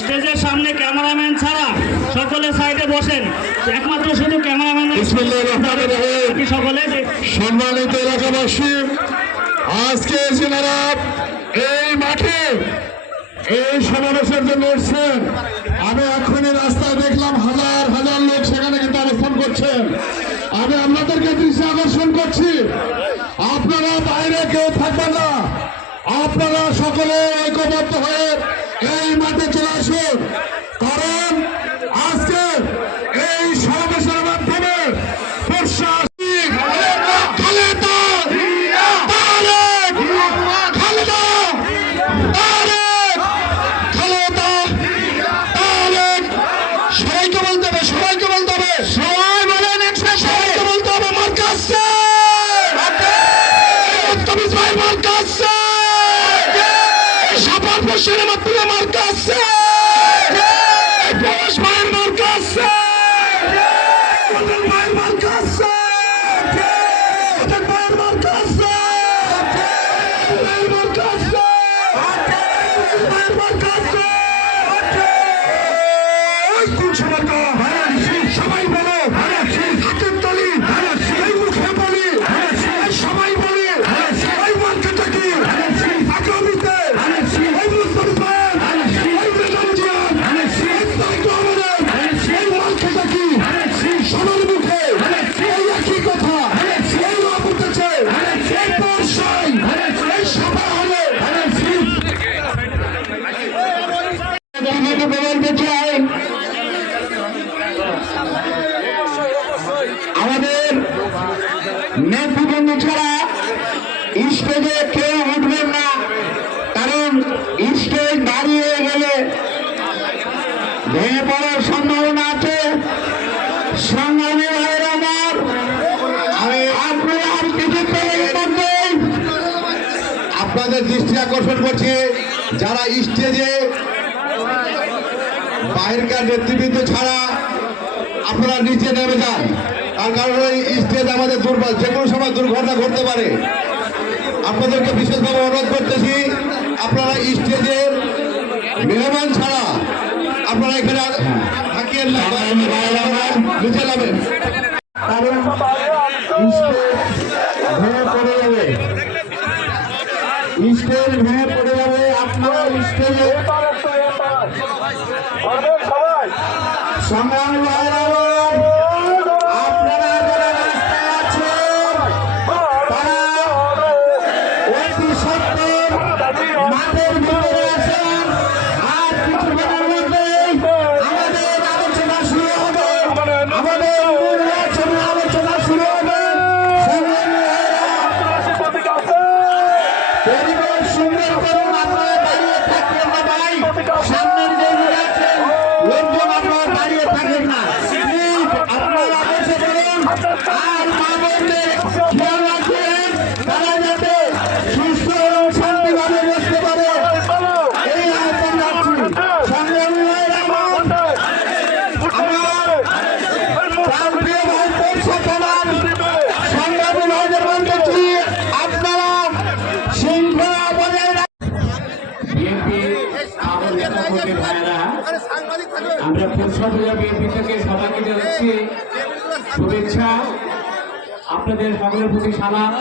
স্টেজের সামনে ক্যামেরাম্যান ছাড়া সকলে সাইডে বসেন। একমাত্র শুধু ক্যামেরাম্যান। সকলে যে সম্মানিত এলাকাবাসী আজকে যেনারা এই মাঠে এই সমাবেশের জন্য এসছেন আমি এখনই রাস্তায় দেখলাম হাজার হাজার লোক সেখানে কিন্তু অবস্থান করছেন। আমি আপনাদেরকে দৃষ্টি আকর্ষণ করছি আপনারা বাইরে কেউ থাকবেন না। আপনারা সকলে ঐক্যবদ্ধ হয়ে এই মাঠে চলে আসুন কারণ আজকে এই সমাবেশের মাধ্যমে প্রশাসনিক সাপার বসের মাধ্যমে মার্কাস বলতে চাই আমাদের নেতৃবৃন্দ ছাড়া স্টেজে কেউ উঠবেন না, কারণ স্টেজ দাঁড়িয়ে গেলে ভেঙে পড়ার সম্ভাবনা আছে। সংগ্রামী ভাইয়ের আমার, আমি আপনাদের দৃষ্টি আকর্ষণ করছি, যারা স্টেজে বাহিরকার নেতৃবৃন্দ ছাড়া আপনারা নিচে নেমে যান। তার কারণ স্টেজ আমাদের দুর্বল। যে কোনো সময় দুর্ঘটনা ঘটতে পারে। আপনাদেরকে বিশেষভাবে অনুরোধ করতেছি, আপনারা স্টেজের মেহমান ছাড়া আপনারা এখানে থাকিয়েন না। নিচে নামেন। কারণ স্টেজ ভেঙে পড়ে যাবে। আপনারা স্টেজে সংগ্রামী ভাইয়েরা আপনারা যারা রাস্তায় আছেন তারা অতি সত্ত্বর মাঠের ভিতরে আছেন আর কিছুক্ষণের মধ্যেই আমাদের আলোচনা শুরু হবে আমাদের মূল আলোচনা শুরু হবে পরিবেশ সুন্দর করুন আপনারা দাঁড়িয়ে থাকবেন না ভাই আর বোনদের খেয়াল রাখবেন তারা যাতে সুস্থ এবং শান্তিভাবে বসতে আমার পরিষদ বিএনপি থেকে সবাইকে জানাচ্ছি শুভেচ্ছা। আপনাদের সকলের প্রতি সালাম।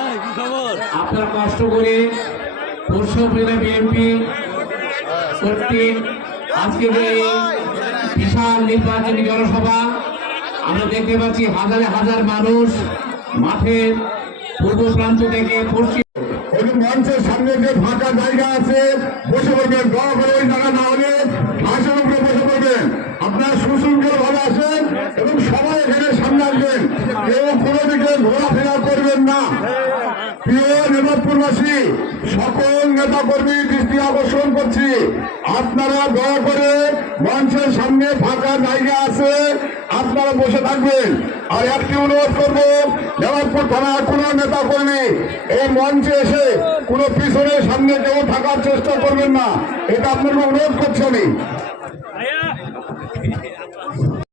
আপনারা কষ্ট করে পরিষদীয় বিএনপি কর্তৃক আজকে যে বিশাল নির্বাচনী জনসভা, আমরা দেখতে পাচ্ছি হাজারে হাজার মানুষ মাঠের পূর্ব প্রান্ত থেকে পশ্চিম মঞ্চের সামনে যে ফাঁকা জায়গা আছে, বসে পড়বেন দয়া করে ওই জায়গা না হলে ঘাসের উপরে বসে পড়বেন আপনারা সুশৃঙ্খল ভাবে আসেন এবং সবাই এখানে সামনে আসবেন কেউ কোনো দিকে ঘোরাফেরা করবেন না। প্রিয় নেবাদপুরবাসী সকল নেতা কর্মী দৃষ্টি আকর্ষণ করছি। আপনারা দয়া করে মঞ্চের সামনে ফাঁকা জায়গা আছে, আপনারা বসে থাকবেন। আর একটি অনুরোধ করব নেবাদপুর থানার কোনো নেতা কর্মী এই মঞ্চে এসে কোনো পিছনে সামনে কেউ থাকার চেষ্টা করবেন না। এটা আপনাকে অনুরোধ করছি আমি।